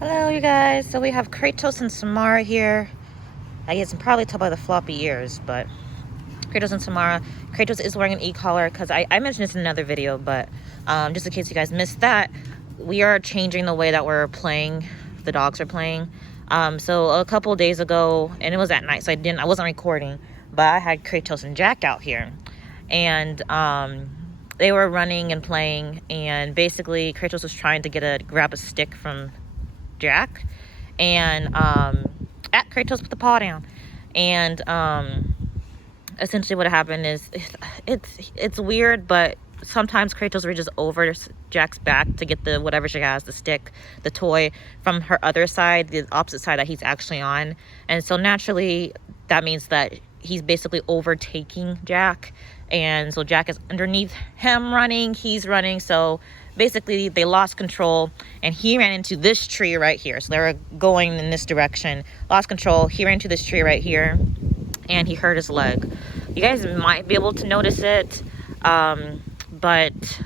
Hello, you guys. So we have Kratos and Samara here. I guess you can probably tell by the floppy ears, but Kratos and Samara. Kratos is wearing an e-collar because I mentioned this in another video, but just in case you guys missed that, we are changing the way that we're playing. The dogs are playing. So a couple days ago, and it was at night, so I wasn't recording, but I had Kratos and Jack out here, and they were running and playing, and basically Kratos was trying to grab a stick from Jack, and at Kratos put the paw down, and essentially what happened is it's weird, but sometimes Kratos reaches over Jack's back to get the whatever she has, the stick, the toy, from her other side, the opposite side that he's actually on, and so naturally that means that he's basically overtaking Jack, and so Jack is underneath him running, he's running, so basically they lost control, and he ran into this tree right here. So they were going in this direction, lost control, he ran into this tree right here, and he hurt his leg. You guys might be able to notice it, but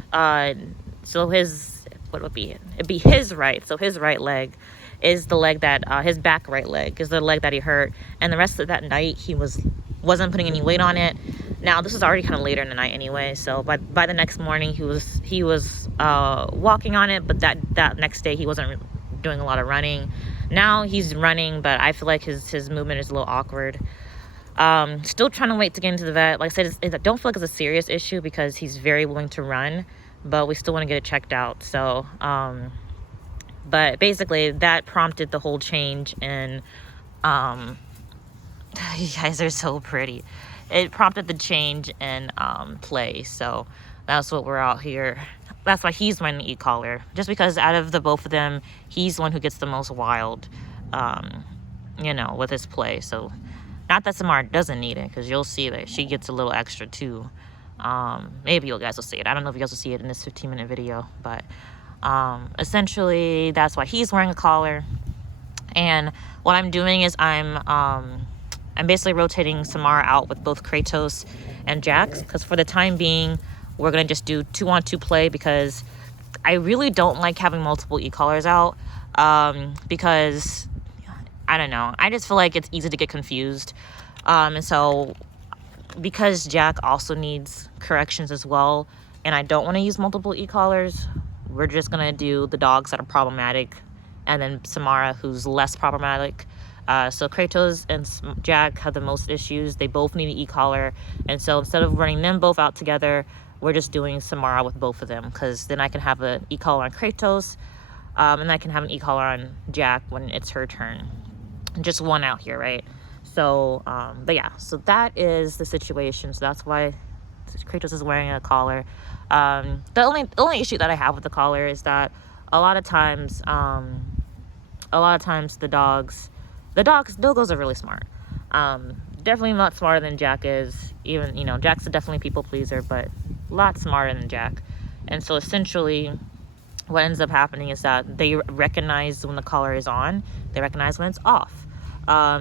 so it'd be his right, so his right leg is the leg that his back right leg is the leg that he hurt, and the rest of that night he wasn't putting any weight on it. Now this is already kind of later in the night anyway, so by the next morning he was walking on it, but that next day he wasn't doing a lot of running. Now he's running, but I feel like his movement is a little awkward. Still trying to wait to get into the vet. Like I said, I don't feel like it's a serious issue because he's very willing to run, but we still want to get it checked out. So but basically that prompted the whole change in you guys are so pretty. It prompted the change in play, so that's what we're out here. That's why he's wearing the e-collar, just because out of the both of them, he's the one who gets the most wild, with his play. So not that Samara doesn't need it, because you'll see that she gets a little extra too. Maybe you guys will see it. I don't know if you guys will see it in this 15-minute video, but essentially that's why he's wearing a collar. And what I'm doing is I'm basically rotating Samara out with both Kratos and Jax, because for the time being, we're going to just do 2-on-2 play, because I really don't like having multiple e-collars out, because, I don't know, I just feel like it's easy to get confused. And so, because Jack also needs corrections as well, and I don't want to use multiple e-collars, we're just going to do the dogs that are problematic, and then Samara, who's less problematic. So Kratos and Jack have the most issues. They both need an e-collar, and so instead of running them both out together, we're just doing Samara with both of them, because then I can have an e-collar on Kratos, and I can have an e-collar on Jack when it's her turn. Just one out here, right? So but yeah, so that is the situation. So that's why Kratos is wearing a collar. The only issue that I have with the collar is that a lot of times the Dogos are really smart. Definitely a lot smarter than Jack is. Even, Jack's definitely people pleaser, but a lot smarter than Jack. And so essentially what ends up happening is that they recognize when the collar is on, they recognize when it's off.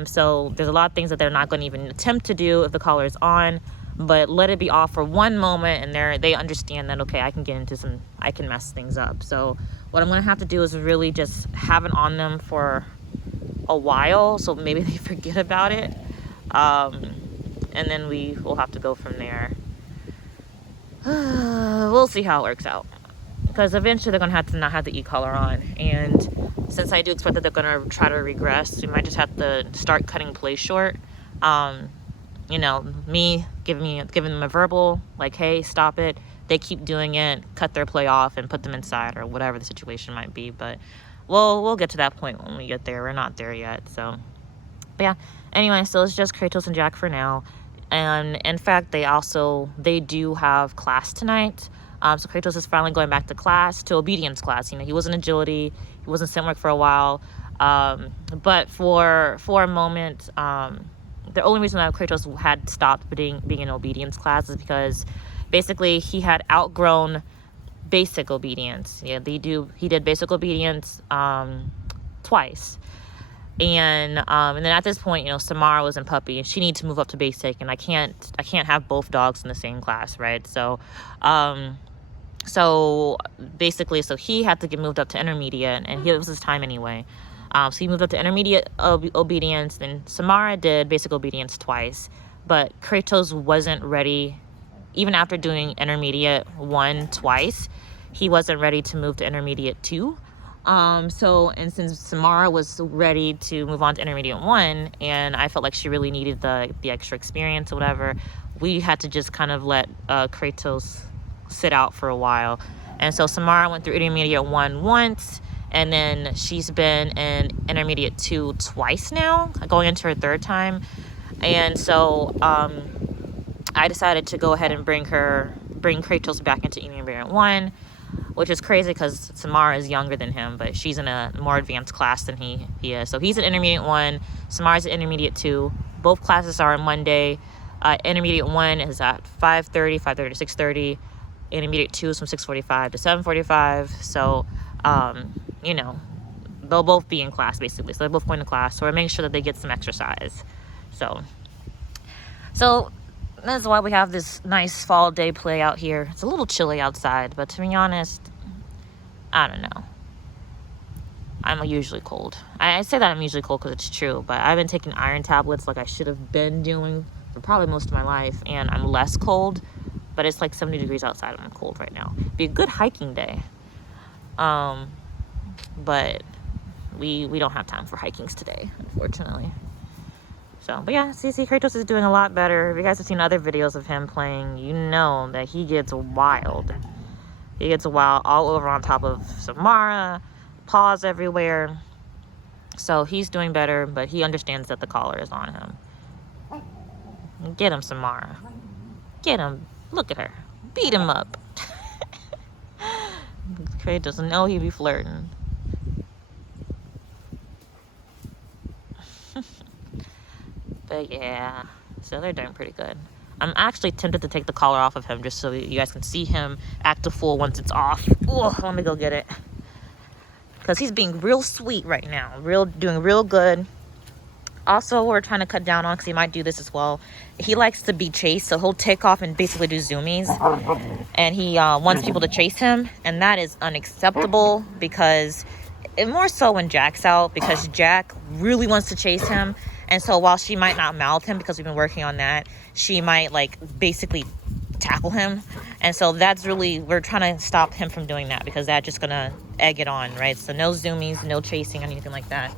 So there's a lot of things that they're not going to even attempt to do if the collar is on, but let it be off for one moment, and they understand that, okay, I can mess things up. So what I'm going to have to do is really just have it on them for a while, so maybe they forget about it, and then we will have to go from there. We'll see how it works out, because eventually they're going to have to not have the e-collar on, and since I do expect that they're going to try to regress, we might just have to start cutting play short. Me giving them a verbal, like, hey, stop it. They keep doing it, cut their play off and put them inside, or whatever the situation might be. But we'll get to that point when we get there. We're not there yet. So, but yeah. Anyway, so it's just Kratos and Jack for now. And in fact, they do have class tonight. So Kratos is finally going back to obedience class. He was in agility. He was in sim work for a while. But for a moment, the only reason that Kratos had stopped being in obedience class is because basically he had outgrown basic obedience. Yeah, he did basic obedience twice. And then at this point, Samara was in puppy and she needs to move up to basic, and I can't have both dogs in the same class, right? So So basically, so he had to get moved up to intermediate, and it was his time anyway. So he moved up to intermediate obedience, and Samara did basic obedience twice, but Kratos wasn't ready. Even after doing intermediate 1 twice, he wasn't ready to move to intermediate 2. And since Samara was ready to move on to intermediate 1, and I felt like she really needed the extra experience or whatever, we had to just kind of let Kratos sit out for a while. And so Samara went through intermediate 1 once, and then she's been in intermediate 2 twice now, going into her 3rd time. And so I decided to go ahead and bring Kratos back into intermediate 1, which is crazy because Samara is younger than him, but she's in a more advanced class than he is. So he's in intermediate 1, Samara's in intermediate 2. Both classes are on Monday. Intermediate 1 is at 5:30 to 6:30. Intermediate 2 is from 6:45 to 7:45. So, you know, they'll both be in class basically. So they're both going to class. So we're making sure that they get some exercise. So that's why we have this nice fall day play out here. It's a little chilly outside, but to be honest, I don't know. I'm usually cold. I say that I'm usually cold because it's true, but I've been taking iron tablets like I should have been doing for probably most of my life, and I'm less cold, but it's like 70 degrees outside and I'm cold right now. Be a good hiking day. But we don't have time for hikings today, unfortunately. So, but yeah, see, Kratos is doing a lot better. If you guys have seen other videos of him playing, you know that he gets wild. He gets wild all over on top of Samara, paws everywhere. So he's doing better, but he understands that the collar is on him. Get him, Samara. Get him. Look at her. Beat him up. Kratos doesn't know he be flirting. But yeah, so they're doing pretty good. I'm actually tempted to take the collar off of him just so you guys can see him act a fool once it's off. Oh, let me go get it. Because he's being real sweet right now. Doing real good. Also, we're trying to cut down on, because he might do this as well. He likes to be chased, so he'll take off and basically do zoomies. And he wants people to chase him. And that is unacceptable, because, and more so when Jack's out, because Jack really wants to chase him. And so while she might not mouth him, because we've been working on that, she might like basically tackle him. And so that's really, we're trying to stop him from doing that, because that's just gonna egg it on, right? So no zoomies, no chasing, anything like that.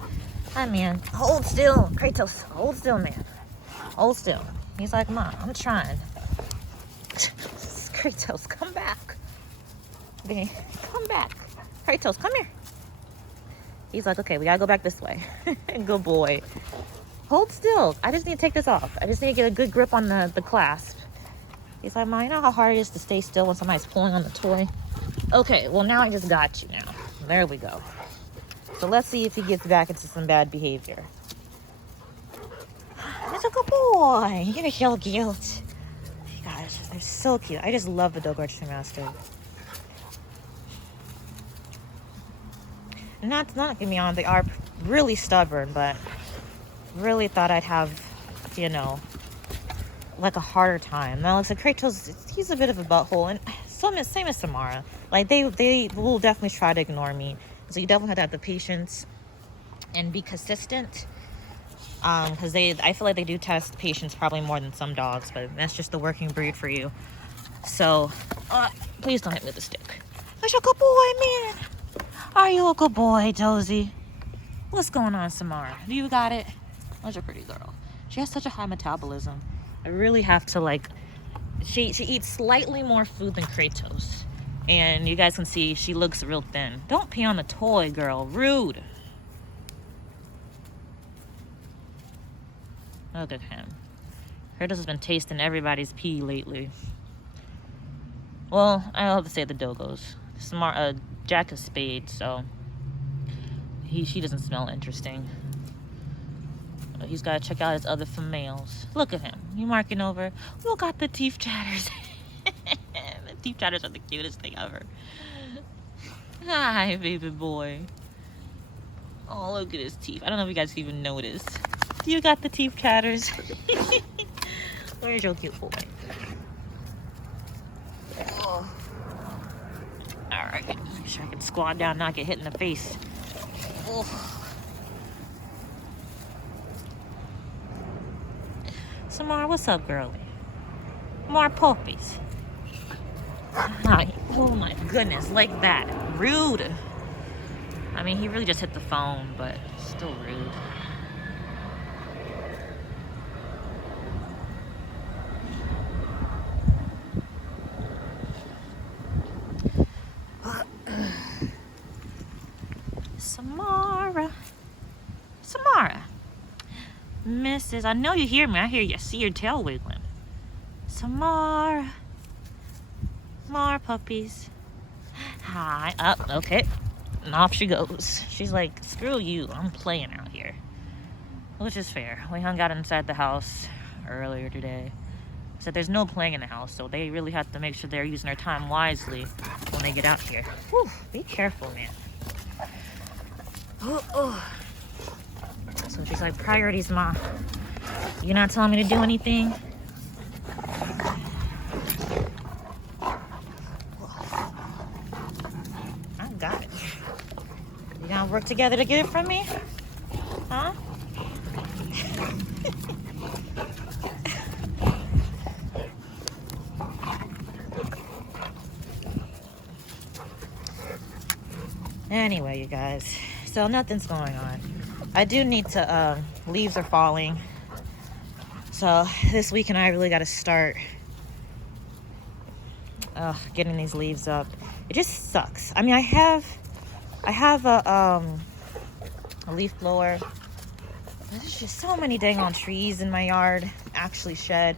Hi, man. Hold still. Kratos, hold still, man. Hold still. He's like, Mom, I'm trying. Kratos, come back. Come back. Kratos, come here. He's like, okay, we gotta go back this way. Good boy. Hold still. I just need to take this off. I just need to get a good grip on the clasp. He's like, Mom, you know how hard it is to stay still when somebody's pulling on the toy? Okay, well, now I just got you now. There we go. So let's see if he gets back into some bad behavior. That's a good boy. You're so cute. Gosh, they're so cute. I just love the Dogo Registry Master. Not get me on. They are really stubborn, but really thought I'd have, you know, like a harder time. Now, looks like Kratos, he's a bit of a butthole, and same as Samara. Like they will definitely try to ignore me. So you definitely have to have the patience and be consistent. Because I feel like they do test patience probably more than some dogs, but that's just the working breed for you. So, please don't hit me with the stick. That's a good boy, man. Are you a good boy, Josie? What's going on, Samara? You got it? That's a pretty girl. She has such a high metabolism. I really have to, like, she eats slightly more food than Kratos. And you guys can see she looks real thin. Don't pee on the toy, girl. Rude. Look at him. Kratos has been tasting everybody's pee lately. Well, I have to say the Dogos. Jack is spayed, so she doesn't smell interesting. He's got to check out his other females. Look at him. You marking over. Look at the teeth chatters. The teeth chatters are the cutest thing ever. Hi, baby boy. Oh, look at his teeth. I don't know if you guys even noticed. You got the teeth chatters. Where's your cute boy? Oh. Alright, make sure I can squat down, not get hit in the face. Oh. Samara, what's up, girlie? More puppies. Hi. Oh my goodness, like that. Rude. I mean, he really just hit the phone, but still rude. Samara. Samara. Mrs. I know you hear me. I hear you. I see your tail wiggling. Samara. More puppies. Hi. Up. Okay. And off she goes. She's like, screw you. I'm playing out here. Which is fair. We hung out inside the house earlier today. So there's no playing in the house, so they really have to make sure they're using their time wisely when they get out here. Whew, be careful, man. Oh. So she's like, priorities, Ma. You're not telling me to do anything? I got it. You gonna work together to get it from me? Huh? Anyway, you guys, so nothing's going on. I do need to, leaves are falling. So this weekend I really got to start getting these leaves up. It just sucks. I mean, I have a leaf blower. There's just so many dang on trees in my yard actually shed.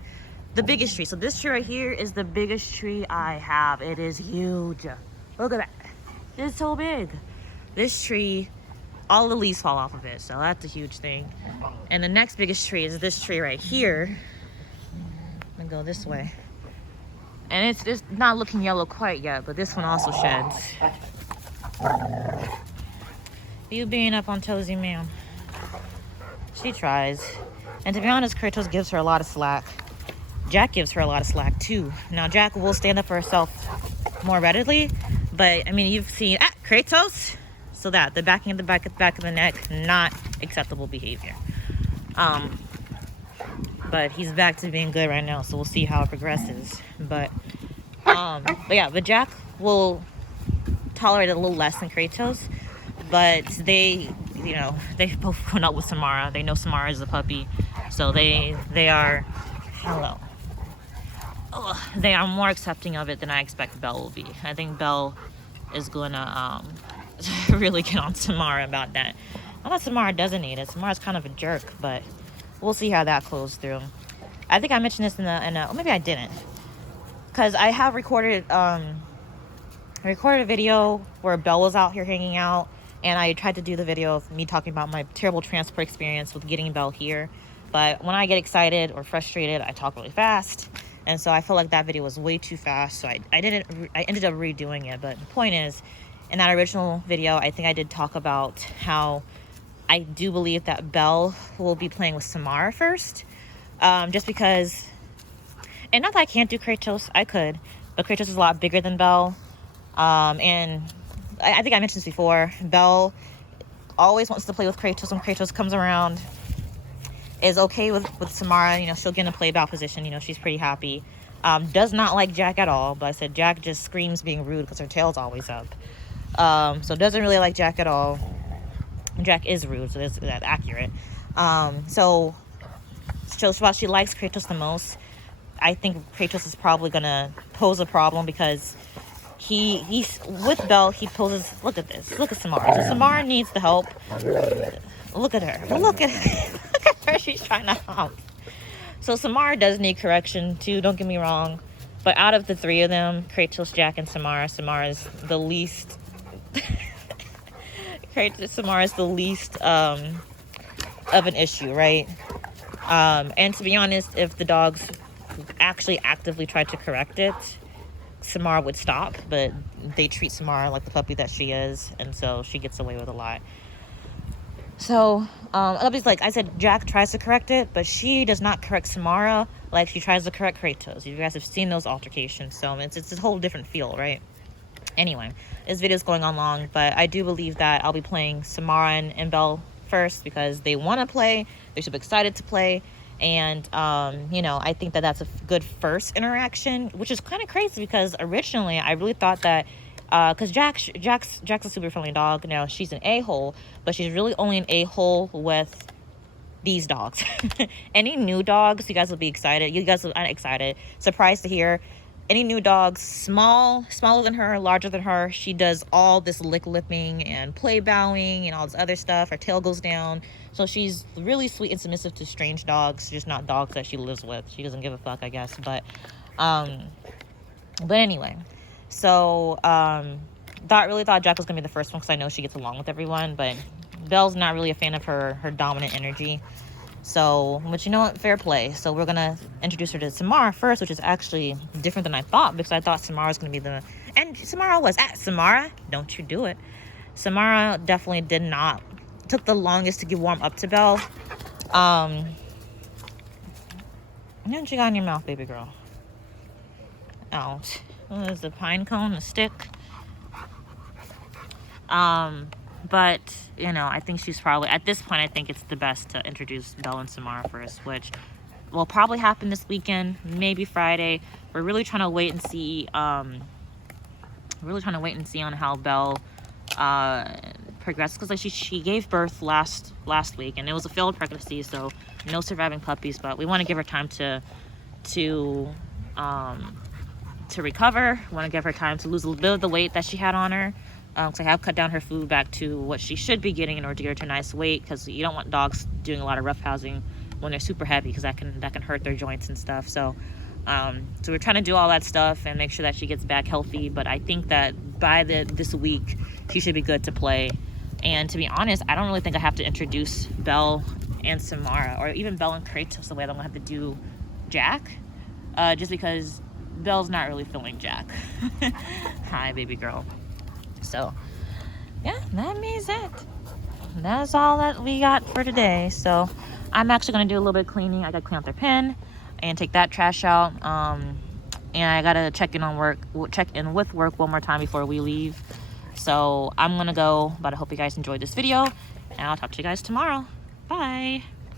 The biggest tree. So this tree right here is the biggest tree I have. It is huge. Look at that. It's so big. This tree, all the leaves fall off of it, so that's a huge thing. And the next biggest tree is this tree right here. I'm gonna go this way. And it's not looking yellow quite yet, but this one also sheds. You being up on Tozy, ma'am. She tries. And to be honest, Kratos gives her a lot of slack. Jack gives her a lot of slack too. Now Jack will stand up for herself more readily, but I mean, you've seen Kratos. So that the backing of the back of the neck, not acceptable behavior. But he's back to being good right now, so we'll see how it progresses. But yeah, but Jack will tolerate it a little less than Kratos. But they both grown up with Samara. They know Samara is a puppy, so they are hello. They are more accepting of it than I expect Belle will be. I think Belle is gonna really get on Samara about that. Not that Samara doesn't need it. Samara's kind of a jerk, but we'll see how that goes through. I think I mentioned this in a maybe I didn't, because I have recorded a video where Belle was out here hanging out, and I tried to do the video of me talking about my terrible transport experience with getting Belle here. But when I get excited or frustrated, I talk really fast, and so I feel like that video was way too fast, so I ended up redoing it. But the point is, in that original video, I think I did talk about how I do believe that Belle will be playing with Samara first. Just because, and not that I can't do Kratos, I could, but Kratos is a lot bigger than Belle. And I think I mentioned this before, Belle always wants to play with Kratos when Kratos comes around. Is okay with Samara, she'll get in a play-bout position, she's pretty happy. Does not like Jack at all, but I said Jack just screams being rude because her tail's always up. So doesn't really like Jack at all. Jack is rude, so that's accurate. So while she likes Kratos the most, I think Kratos is probably gonna pose a problem because he's with Belle. He poses. Look at this. Look at Samara. So Samara needs the help. Look at her. Look at her. She's trying to help. So Samara does need correction too. Don't get me wrong. But out of the three of them, Kratos, Jack, and Samara is the least. Samara is the least of an issue, right? And to be honest, if the dogs actually actively tried to correct it, Samara would stop, but they treat Samara like the puppy that she is, and so she gets away with a lot. So, like I said, Jack tries to correct it, but she does not correct Samara like she tries to correct Kratos. You guys have seen those altercations, so it's a whole different feel, right? Anyway, this video is going on long, but I do believe that I'll be playing Samara and Belle first because they want to play. They're super excited to play. And, you know, I think that that's a good first interaction, which is kind of crazy because originally I really thought that, because Jack's a super friendly dog. Now, she's an a-hole, but she's really only an a-hole with these dogs. Any new dogs, you guys will be excited. You guys will be excited, surprised to hear. Any new dogs, smaller than her, larger than her, she does all this lipping and play bowing and all this other stuff. Her tail goes down. So she's really sweet and submissive to strange dogs, just not dogs that she lives with. She doesn't give a fuck, I guess. But anyway, so really thought Jack was gonna be the first one because I know she gets along with everyone. But Belle's not really a fan of her dominant energy. So, but you know what? Fair play. So we're going to introduce her to Samara first, which is actually different than I thought because I thought Samara was going to be the... And Samara was at Samara. Don't you do it. Samara definitely did not... Took the longest to get warm up to Belle. What did you got in your mouth, baby girl? Oh, what is the pine cone? A stick? But, you know, I think she's probably, at this point, I think it's the best to introduce Belle and Samara first, which will probably happen this weekend, maybe Friday. We're really trying to wait and see, on how Belle, progresses. Because, like, she gave birth last week, and it was a failed pregnancy, so no surviving puppies, but we want to give her time to recover. We want to give her time to lose a little bit of the weight that she had on her. Because I have cut down her food back to what she should be getting in order to get her to a nice weight, because you don't want dogs doing a lot of rough housing when they're super heavy, because that can hurt their joints and stuff. So so we're trying to do all that stuff and make sure that she gets back healthy. But I think that by this week she should be good to play. And to be honest, I don't really think I have to introduce Belle and Samara, or even Belle and Kratos, the way I'm gonna have to do Jack, just because Belle's not really feeling Jack. Hi, baby girl. So, yeah, that means it. That's all that we got for today. So, I'm actually going to do a little bit of cleaning. I got to clean out their pen and take that trash out. And I got to check in with work one more time before we leave. So, I'm going to go, but I hope you guys enjoyed this video. And I'll talk to you guys tomorrow. Bye.